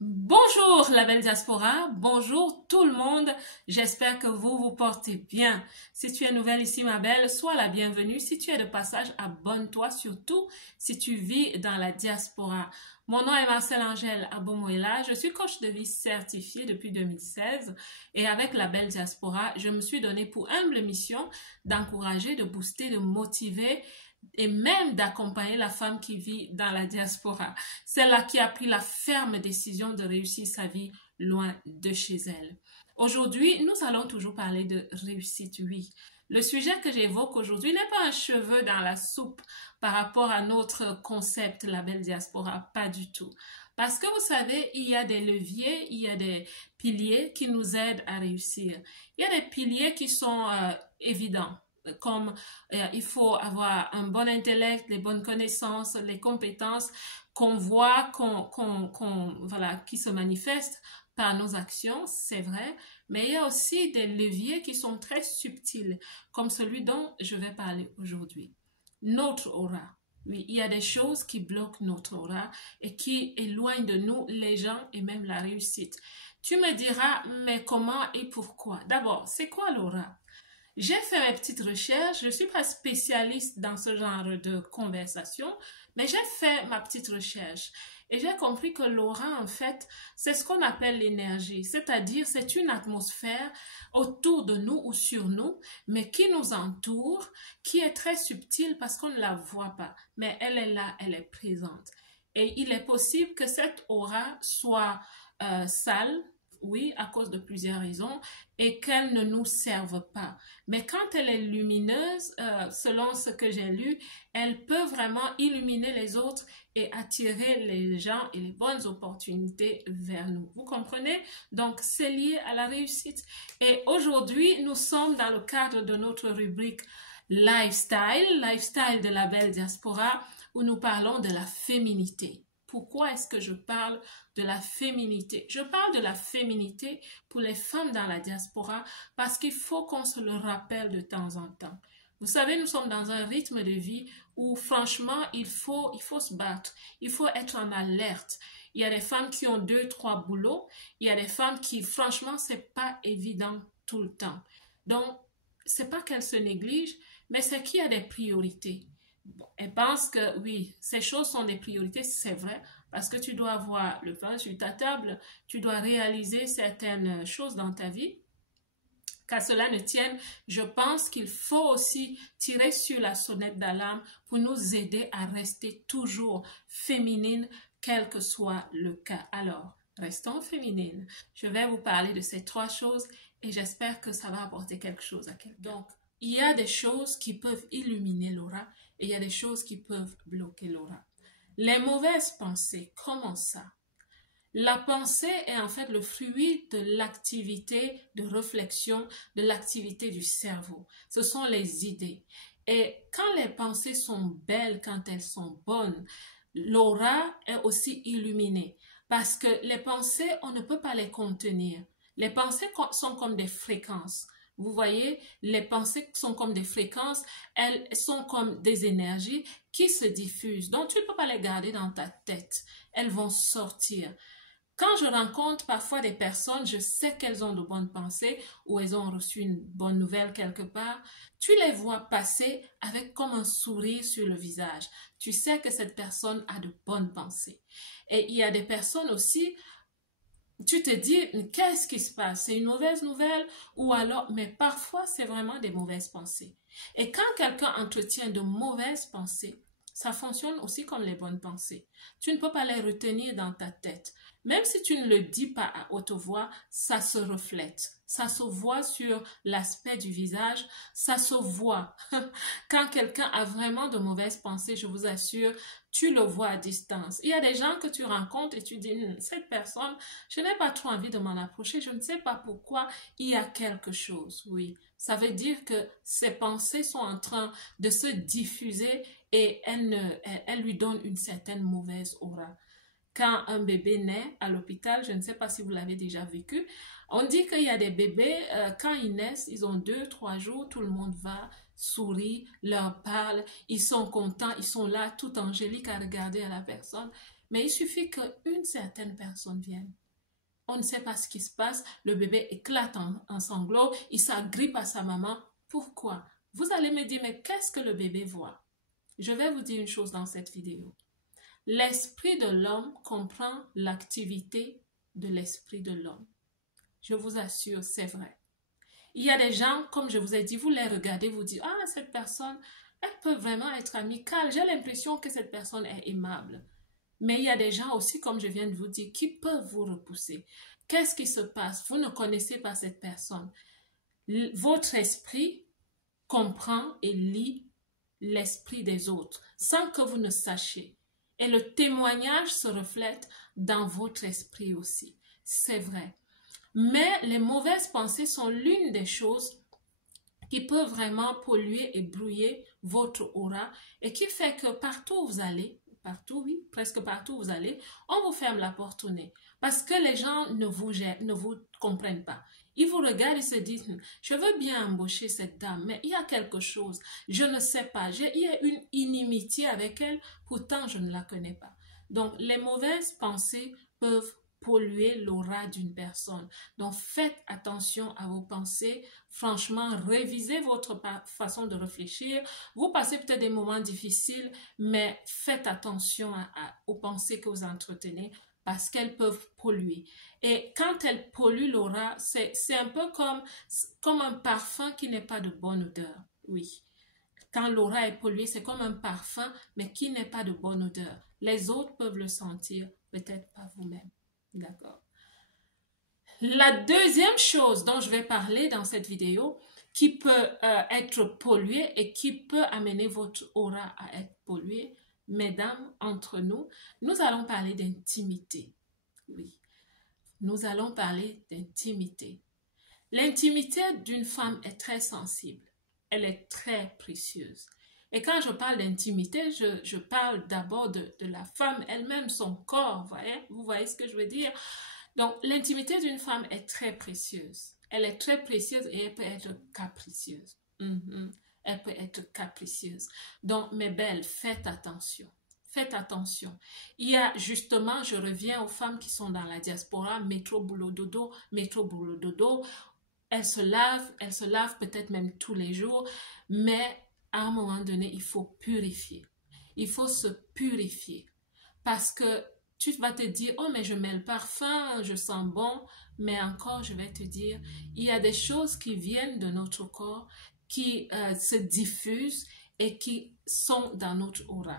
Bonjour la belle diaspora, bonjour tout le monde, j'espère que vous vous portez bien. Si tu es nouvelle ici ma belle, sois la bienvenue. Si tu es de passage, abonne-toi surtout si tu vis dans la diaspora. Mon nom est Marcel Angèle Abomoela, je suis coach de vie certifié depuis 2016 et avec la belle diaspora, je me suis donné pour humble mission d'encourager, de booster, de motiver et même d'accompagner la femme qui vit dans la diaspora, celle-là qui a pris la ferme décision de réussir sa vie loin de chez elle. Aujourd'hui, nous allons toujours parler de réussite, oui. Le sujet que j'évoque aujourd'hui n'est pas un cheveu dans la soupe par rapport à notre concept, la belle diaspora, pas du tout. Parce que vous savez, il y a des leviers, il y a des piliers qui nous aident à réussir. Il y a des piliers qui sont évidents, comme il faut avoir un bon intellect, les bonnes connaissances, les compétences qu'on voit, voilà, qui se manifestent par nos actions, c'est vrai, mais il y a aussi des leviers qui sont très subtils, comme celui dont je vais parler aujourd'hui. Notre aura. Oui, il y a des choses qui bloquent notre aura et qui éloignent de nous les gens et même la réussite. Tu me diras, mais comment et pourquoi? D'abord, c'est quoi l'aura? J'ai fait mes petites recherches, je ne suis pas spécialiste dans ce genre de conversation, mais j'ai fait ma petite recherche et j'ai compris que l'aura, en fait, c'est ce qu'on appelle l'énergie, c'est-à-dire c'est une atmosphère autour de nous ou sur nous, mais qui nous entoure, qui est très subtile parce qu'on ne la voit pas, mais elle est là, elle est présente. Et il est possible que cette aura soit sale, oui, à cause de plusieurs raisons, et qu'elle ne nous serve pas. Mais quand elle est lumineuse, selon ce que j'ai lu, elle peut vraiment illuminer les autres et attirer les gens et les bonnes opportunités vers nous. Vous comprenez? Donc, c'est lié à la réussite. Et aujourd'hui, nous sommes dans le cadre de notre rubrique Lifestyle de la belle diaspora, où nous parlons de la féminité. Pourquoi est-ce que je parle de la féminité? Je parle de la féminité pour les femmes dans la diaspora parce qu'il faut qu'on se le rappelle de temps en temps. Vous savez, nous sommes dans un rythme de vie où franchement, il faut se battre, il faut être en alerte. Il y a des femmes qui ont 2, 3 boulots, il y a des femmes qui, franchement, c'est pas évident tout le temps. Donc, c'est pas qu'elles se négligent, mais c'est qu'il y a des priorités. Bon, elle pense que oui, ces choses sont des priorités, c'est vrai, parce que tu dois avoir le pain sur ta table, tu dois réaliser certaines choses dans ta vie. Qu'à cela ne tienne, je pense qu'il faut aussi tirer sur la sonnette d'alarme pour nous aider à rester toujours féminine, quel que soit le cas. Alors, restons féminines. Je vais vous parler de ces 3 choses et j'espère que ça va apporter quelque chose à quelqu'un. Donc, il y a des choses qui peuvent illuminer l'aura et il y a des choses qui peuvent bloquer l'aura. Les mauvaises pensées, comment ça? La pensée est en fait le fruit de l'activité de réflexion, de l'activité du cerveau. Ce sont les idées. Et quand les pensées sont belles, quand elles sont bonnes, l'aura est aussi illuminée. Parce que les pensées, on ne peut pas les contenir. Les pensées sont comme des fréquences. Vous voyez, les pensées sont comme des fréquences, elles sont comme des énergies qui se diffusent. Donc, tu ne peux pas les garder dans ta tête. Elles vont sortir. Quand je rencontre parfois des personnes, je sais qu'elles ont de bonnes pensées ou elles ont reçu une bonne nouvelle quelque part. Tu les vois passer avec comme un sourire sur le visage. Tu sais que cette personne a de bonnes pensées. Et il y a des personnes aussi, tu te dis, qu'est-ce qui se passe? C'est une mauvaise nouvelle ou alors, mais parfois c'est vraiment des mauvaises pensées. Et quand quelqu'un entretient de mauvaises pensées, ça fonctionne aussi comme les bonnes pensées. Tu ne peux pas les retenir dans ta tête. Même si tu ne le dis pas à haute voix, ça se reflète. Ça se voit sur l'aspect du visage, ça se voit. Quand quelqu'un a vraiment de mauvaises pensées, je vous assure, tu le vois à distance. Il y a des gens que tu rencontres et tu dis, cette personne, je n'ai pas trop envie de m'en approcher, je ne sais pas pourquoi, il y a quelque chose. Oui, ça veut dire que ses pensées sont en train de se diffuser et elle lui donne une certaine mauvaise aura. Quand un bébé naît à l'hôpital, je ne sais pas si vous l'avez déjà vécu, on dit qu'il y a des bébés, quand ils naissent, ils ont 2, 3 jours, tout le monde va, sourit, leur parle, ils sont contents, ils sont là tout angéliques à regarder à la personne. Mais il suffit qu'une certaine personne vienne. On ne sait pas ce qui se passe, le bébé éclate en sanglots, il s'agrippe à sa maman. Pourquoi? Vous allez me dire, mais qu'est-ce que le bébé voit? Je vais vous dire une chose dans cette vidéo. L'esprit de l'homme comprend l'activité de l'esprit de l'homme. Je vous assure, c'est vrai. Il y a des gens, comme je vous ai dit, vous les regardez, vous dites, ah, cette personne, elle peut vraiment être amicale. J'ai l'impression que cette personne est aimable. Mais il y a des gens aussi, comme je viens de vous dire, qui peuvent vous repousser. Qu'est-ce qui se passe? Vous ne connaissez pas cette personne. Votre esprit comprend et lit l'esprit des autres sans que vous ne sachiez. Et le témoignage se reflète dans votre esprit aussi. C'est vrai. Mais les mauvaises pensées sont l'une des choses qui peut vraiment polluer et brouiller votre aura et qui fait que partout où vous allez, partout, oui, presque partout où vous allez, on vous ferme la porte au nez parce que les gens ne vous comprennent pas. Ils vous regardent et se disent, je veux bien embaucher cette dame, mais il y a quelque chose, je ne sais pas, il y a une inimitié avec elle, pourtant je ne la connais pas. Donc, les mauvaises pensées peuvent polluer l'aura d'une personne. Donc, faites attention à vos pensées. Franchement, révisez votre façon de réfléchir. Vous passez peut-être des moments difficiles, mais faites attention aux pensées que vous entretenez parce qu'elles peuvent polluer. Et quand elles polluent l'aura, c'est un peu comme un parfum qui n'est pas de bonne odeur. Oui. Quand l'aura est polluée, c'est comme un parfum, mais qui n'est pas de bonne odeur. Les autres peuvent le sentir, peut-être pas vous-même. D'accord. La deuxième chose dont je vais parler dans cette vidéo, qui peut être polluée et qui peut amener votre aura à être polluée, mesdames, entre nous, nous allons parler d'intimité. Oui, nous allons parler d'intimité. L'intimité d'une femme est très sensible. Elle est très précieuse. Et quand je parle d'intimité, je parle d'abord de la femme elle-même, son corps, vous voyez ce que je veux dire? Donc, l'intimité d'une femme est très précieuse. Elle est très précieuse et elle peut être capricieuse. Elle peut être capricieuse. Donc, mes belles, faites attention. Faites attention. Il y a justement, je reviens aux femmes qui sont dans la diaspora, métro, boulot, dodo, métro, boulot, dodo. Elles se lavent peut-être même tous les jours, mais à un moment donné, il faut purifier. Il faut se purifier parce que tu vas te dire, oh mais je mets le parfum, je sens bon, mais encore je vais te dire, il y a des choses qui viennent de notre corps, qui se diffusent et qui sont dans notre aura.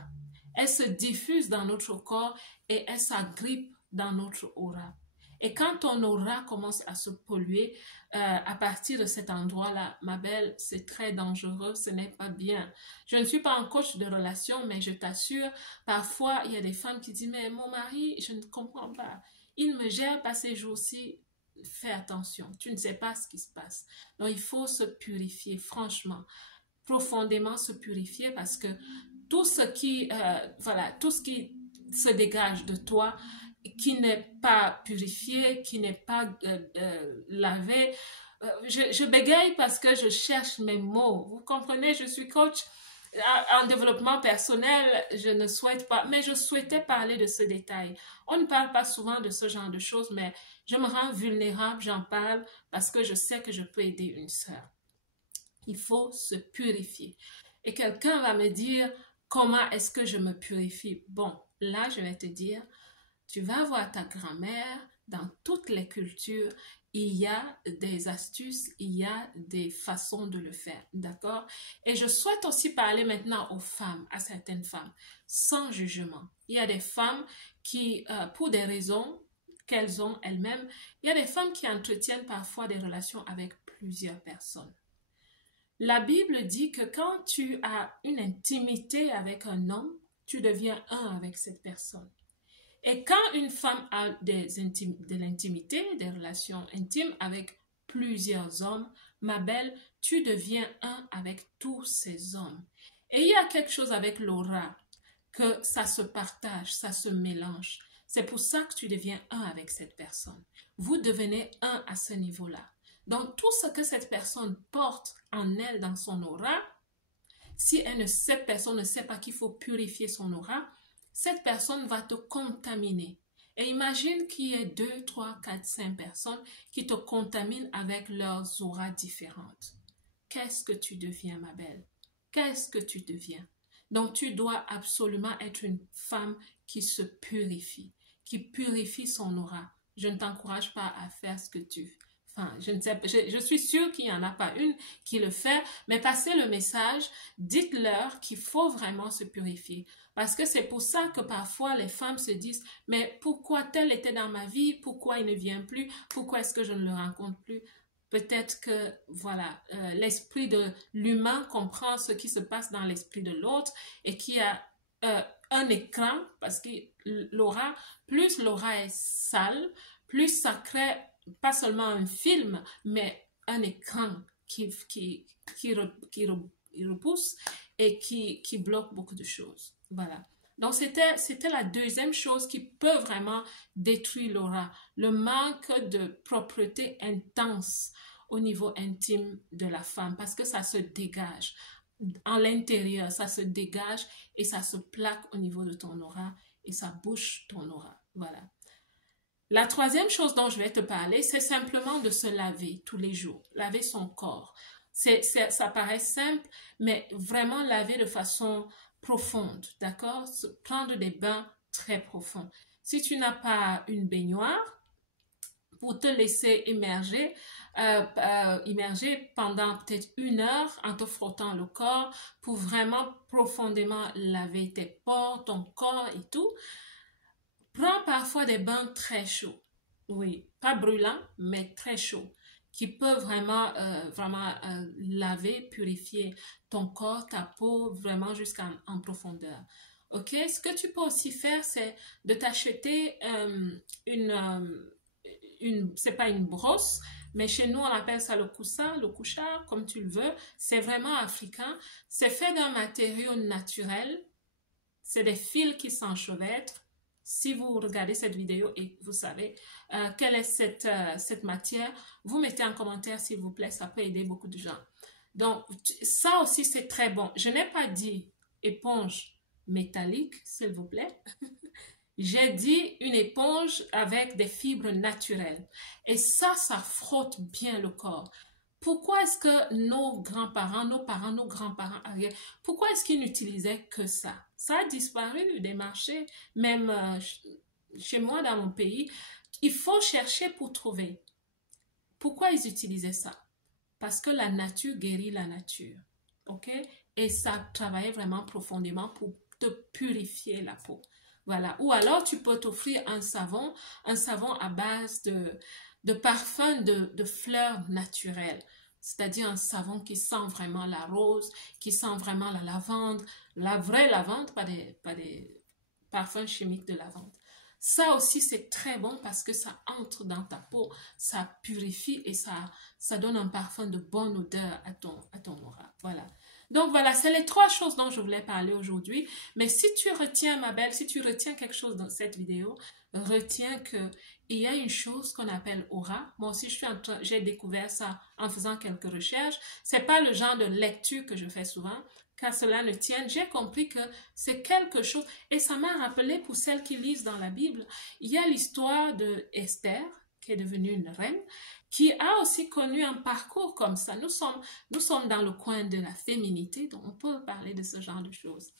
Elles se diffusent dans notre corps et elles s'agrippent dans notre aura. Et quand ton aura commence à se polluer, à partir de cet endroit-là, ma belle, c'est très dangereux, ce n'est pas bien. Je ne suis pas un coach de relation, mais je t'assure, parfois, il y a des femmes qui disent, mais mon mari, je ne comprends pas. Il me gère pas ces jours-ci. Fais attention, tu ne sais pas ce qui se passe. Donc, il faut se purifier, franchement, profondément se purifier parce que tout ce qui se dégage de toi, qui n'est pas purifié, qui n'est pas lavé. Je bégaye parce que je cherche mes mots. Vous comprenez, je suis coach en développement personnel, je ne souhaite pas, mais je souhaitais parler de ce détail. On ne parle pas souvent de ce genre de choses, mais je me rends vulnérable, j'en parle parce que je sais que je peux aider une sœur. Il faut se purifier. Et quelqu'un va me dire, comment est-ce que je me purifie? Bon, là, je vais te dire, tu vas voir ta grand-mère, dans toutes les cultures, il y a des astuces, il y a des façons de le faire, d'accord? Et je souhaite aussi parler maintenant aux femmes, à certaines femmes, sans jugement. Il y a des femmes qui, pour des raisons qu'elles ont elles-mêmes, il y a des femmes qui entretiennent parfois des relations avec plusieurs personnes. La Bible dit que quand tu as une intimité avec un homme, tu deviens un avec cette personne. Et quand une femme a de l'intimité, des relations intimes avec plusieurs hommes, ma belle, tu deviens un avec tous ces hommes. Et il y a quelque chose avec l'aura, que ça se partage, ça se mélange. C'est pour ça que tu deviens un avec cette personne. Vous devenez un à ce niveau-là. Donc, tout ce que cette personne porte en elle, dans son aura, si cette personne ne sait pas qu'il faut purifier son aura, cette personne va te contaminer. Et imagine qu'il y ait 2, 3, 4, 5 personnes qui te contaminent avec leurs auras différentes. Qu'est-ce que tu deviens, ma belle? Qu'est-ce que tu deviens? Donc, tu dois absolument être une femme qui se purifie, qui purifie son aura. Je ne t'encourage pas à faire ce que tu... Enfin, je ne sais, je suis sûre qu'il n'y en a pas une qui le fait, mais passez le message, dites-leur qu'il faut vraiment se purifier. Parce que c'est pour ça que parfois les femmes se disent, mais pourquoi tel était dans ma vie, pourquoi il ne vient plus, pourquoi est-ce que je ne le rencontre plus? Peut-être que, voilà, l'esprit de l'humain comprend ce qui se passe dans l'esprit de l'autre et qui a un écran, parce que l'aura, plus l'aura est sale, plus ça crée pas seulement un film, mais un écran qui repousse et qui bloque beaucoup de choses. Voilà. Donc, c'était la deuxième chose qui peut vraiment détruire l'aura, le manque de propreté intense au niveau intime de la femme, parce que ça se dégage. En l'intérieur, ça se dégage et ça se plaque au niveau de ton aura et ça bouche ton aura. Voilà. La troisième chose dont je vais te parler, c'est simplement de se laver tous les jours, laver son corps. Ça paraît simple, mais vraiment laver de façon profonde, d'accord? Prendre des bains très profonds. Si tu n'as pas une baignoire, pour te laisser immerger pendant peut-être 1 heure en te frottant le corps pour vraiment profondément laver tes pores, ton corps et tout. Prends parfois des bains très chauds. Oui, pas brûlants, mais très chauds, qui peuvent vraiment, laver, purifier ton corps, ta peau, vraiment jusqu'en profondeur. Ok, ce que tu peux aussi faire, c'est de t'acheter c'est pas une brosse, mais chez nous on appelle ça le coussin, le couchard, comme tu le veux. C'est vraiment africain. C'est fait d'un matériau naturel. C'est des fils qui s'enchevêtrent. Si vous regardez cette vidéo et vous savez quelle est cette matière, vous mettez en commentaire s'il vous plaît, ça peut aider beaucoup de gens. Donc, ça aussi c'est très bon. Je n'ai pas dit éponge métallique, s'il vous plaît. J'ai dit une éponge avec des fibres naturelles. Et ça frotte bien le corps. Pourquoi est-ce que nos grands-parents, nos parents, nos grands-parents arrière, pourquoi est-ce qu'ils n'utilisaient que ça? Ça a disparu des marchés, même chez moi dans mon pays. Il faut chercher pour trouver. Pourquoi ils utilisaient ça? Parce que la nature guérit la nature. Ok? Et ça travaillait vraiment profondément pour te purifier la peau. Voilà. Ou alors, tu peux t'offrir un savon à base de parfums de fleurs naturelles. C'est-à-dire un savon qui sent vraiment la rose, qui sent vraiment la lavande, la vraie lavande, pas des parfums chimiques de lavande. Ça aussi, c'est très bon parce que ça entre dans ta peau, ça purifie et ça donne un parfum de bonne odeur à ton aura. Voilà. Donc voilà, c'est les 3 choses dont je voulais parler aujourd'hui. Mais si tu retiens, ma belle, si tu retiens quelque chose dans cette vidéo, retiens qu'il y a une chose qu'on appelle aura. Moi aussi, j'ai découvert ça en faisant quelques recherches. C'est pas le genre de lecture que je fais souvent. Qu'à cela ne tienne, j'ai compris que c'est quelque chose. Et ça m'a rappelé, pour celles qui lisent dans la Bible, il y a l'histoire de Esther, qui est devenue une reine, qui a aussi connu un parcours comme ça. Nous sommes dans le coin de la féminité, donc on peut parler de ce genre de choses.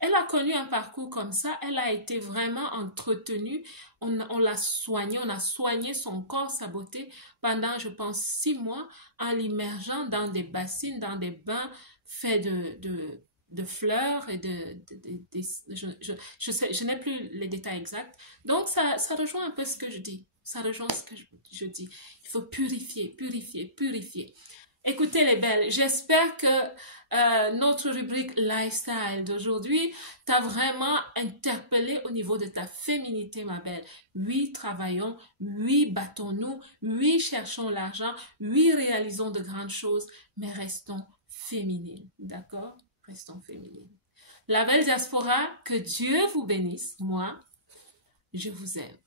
Elle a connu un parcours comme ça, elle a été vraiment entretenue, on l'a soignée, on a soigné son corps, sa beauté pendant, je pense, 6 mois en l'immergeant dans des bassines, dans des bains faits de fleurs et je n'ai plus les détails exacts. Donc, ça rejoint un peu ce que je dis. Ça rejoint ce que je dis. Il faut purifier, purifier, purifier. Écoutez les belles, j'espère que notre rubrique lifestyle d'aujourd'hui t'a vraiment interpellé au niveau de ta féminité, ma belle. Oui, travaillons, oui, battons-nous, oui, cherchons l'argent, oui, réalisons de grandes choses, mais restons féminines, d'accord? Restons féminines. La belle diaspora, que Dieu vous bénisse. Moi, je vous aime.